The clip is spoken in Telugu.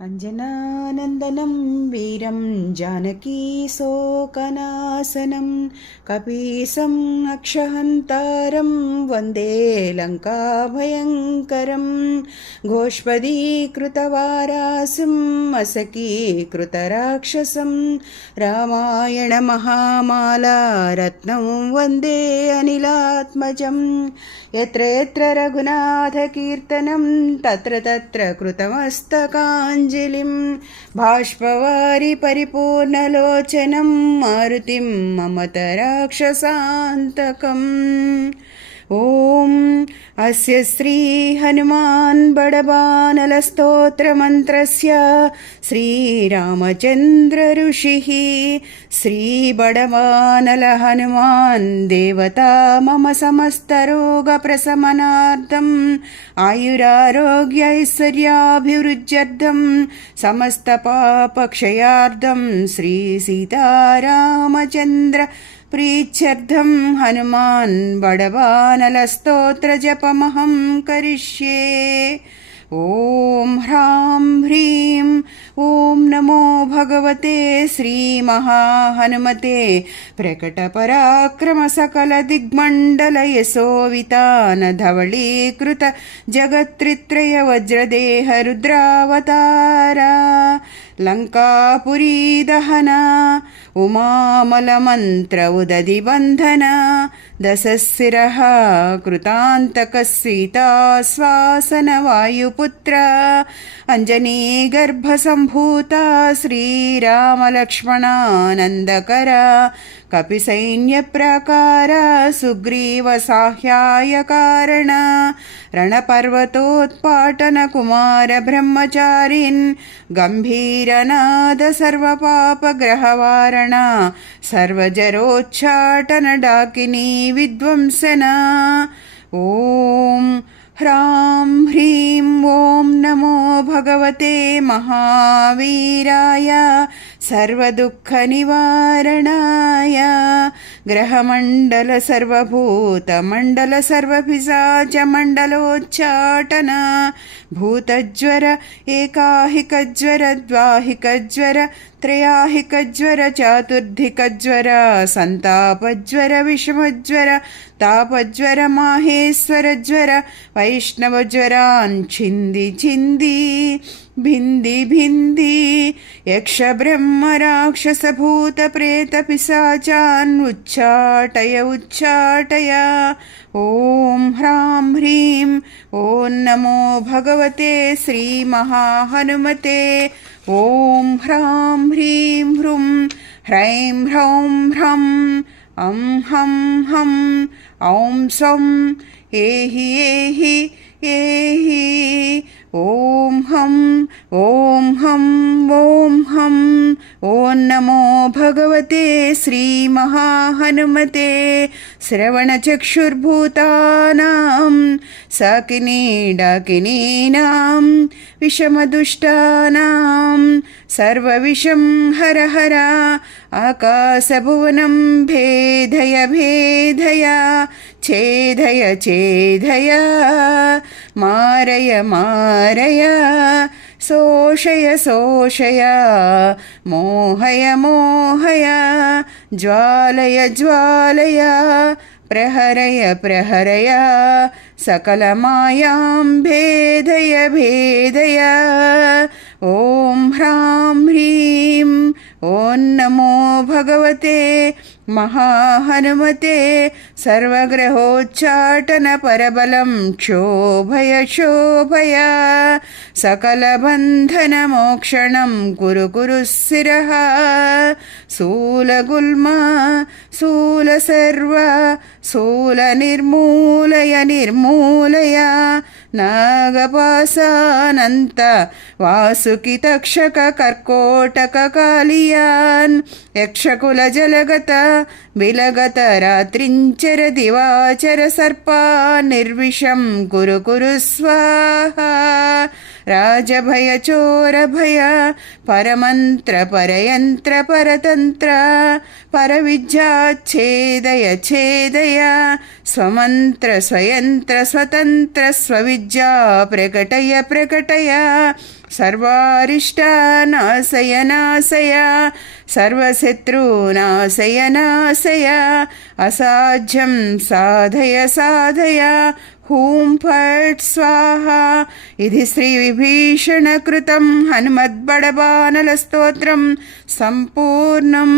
అంజనానందనం వీరం జానకీ శోకనాశనం కపీశం అక్షహంతారం వందే లంకాభయంకరం గోష్పదీకృతవారాసిం అసకీకృతరాక్షసం రామాయణ మహామాలా రత్నం వందే అనిలాత్మజం ఎత్ర ఎత్ర రఘునాథకీర్తనం తత్ర తత్ర కృతమస్తకాంజలిం బాష్పవారి పరిపూర్ణలోచనం మారుతిం మమత రాక్షసాంతకం. ఓం అస్య శ్రీ హనుమాన్ బడబానల స్తోత్రమంత్రస్య శ్రీరామచంద్ర ఋషిః శ్రీ బడబానల హనుమాన్ దేవతా మమ సమస్తరోగ ప్రశమనార్థం ఆయురారోగ్యైశ్వర్యాభివృద్ధ్యర్థం సమస్త పాపక్షయార్థం శ్రీ సీతారామచంద్ర ప్రీత్యర్థం హనుమాన్ బడబానల స్తోత్ర జపమహం కరిష్యే. ఓం హ్రాం హ్రీం ఓం నమో భగవతే శ్రీ మహాహనుమతే ప్రకట పరాక్రమ సకల దిగ్మండల యశోవితాన ధవళీకృత జగత్రిత్రయ వజ్రదేహ రుద్రావతార లంకాపురీ దహన ఉమామలమంత్ర ఉదది బంధన దశశిరః కృతాంతక సీతాశ్వాసన వాయుపుత్ర అంజనీ గర్భ సంభూత శ్రీరామలక్ష్మణానందకర కపిసైన్య ప్రాకార సుగ్రీవ సాహ్యాయ కారణ రణపర్వతోత్పాటన కుమార బ్రహ్మచారిన్ గంభీరనాద సర్వపాపగ్రహవారణ సర్వజరోచ్చాటన డాకినీ విధ్వంసన. ఓం హ్రాం హ్రీం ఓం నమో భగవతే మహావీరాయ సర్వదుఃఖ నివారణాయ గ్రహమండల సర్వభూత మండల సర్వపిశాచ మండలోచ్చాటన భూతజ్వర ఏకాహికజ్వర ద్వాహికజ్వర త్రయాహికజ్వర చాతుర్ధికజ్వర సంతాపజ్వర విషమజ్వర తాపజ్వర మాహేశ్వరజ్వర వైష్ణవజ్వరాన్ చింది చింది భింది భింది యక్ష బ్రహ్మ రాక్షస భూత ప్రేత పిశాచాన్ ఉచ్చాటయ ఉచ్చాటయ. ఓం హ్రాం హ్రీం ఓం నమో భగవతే శ్రీ మహాహనుమతే. ఓం హ్రాం హ్రీం హృం హ్రైం హ్రౌం హ్రం అం హం హం ఔం సం ఏహి ఏహి ఏహి. ఓం హం ఓం హం ఓం హం. ఓం నమో భగవతే శ్రీ మహాహనుమతే. శ్రవణచక్షుర్భూతానాం సాకినీ డాకినీనాం విషమదుష్టానాం సర్వవిషం హర హర ఆకాశభువనం భేదయ భేదయ ఛేదయ ఛేదయ మారయ మారయ శోషయ శోషయ మోహయ మోహయ జ్వాలయ జ్వాలయ ప్రహరయ ప్రహరయ సకలమాయాం భేదయ భేదయ. ఓం హ్రాం హ్రీం ఓం నమో భగవతే మహాహనుమతే. సర్వగ్రహోచ్చాటన పరబలం క్షోభయ శోభయ సకలబంధన మోక్షణం కురు కురు శిరః శూలగుల్మ శూల సర్వ శూల నిర్మూలయ నిర్మూలయ నాగపాసానంత వాసుకి తక్షక కర్కోటక కాళియాన్ యక్షకుల జలగత విలగత రాత్రించర దివాచర సర్పా నిర్విషం కురు కురు స్వాహా రాజభయ చోరభయ పరమంత్ర పరయంత్ర పరతంత్ర పరవిద్యాచ్ఛేదయ ఛేదయ స్వమంత్ర స్వయంత్ర స్వతంత్ర స్వవిద్యా ప్రకటయ ప్రకటయ सर्वारिष्टानाशय नाशय सर्वशत्रूनाशय नाशय असाध्यं साधय साधय हूं फट् स्वाहा इति श्रीविभीषणकृतं हनुमद्बडबानलस्तोत्रं सम्पूर्णम्।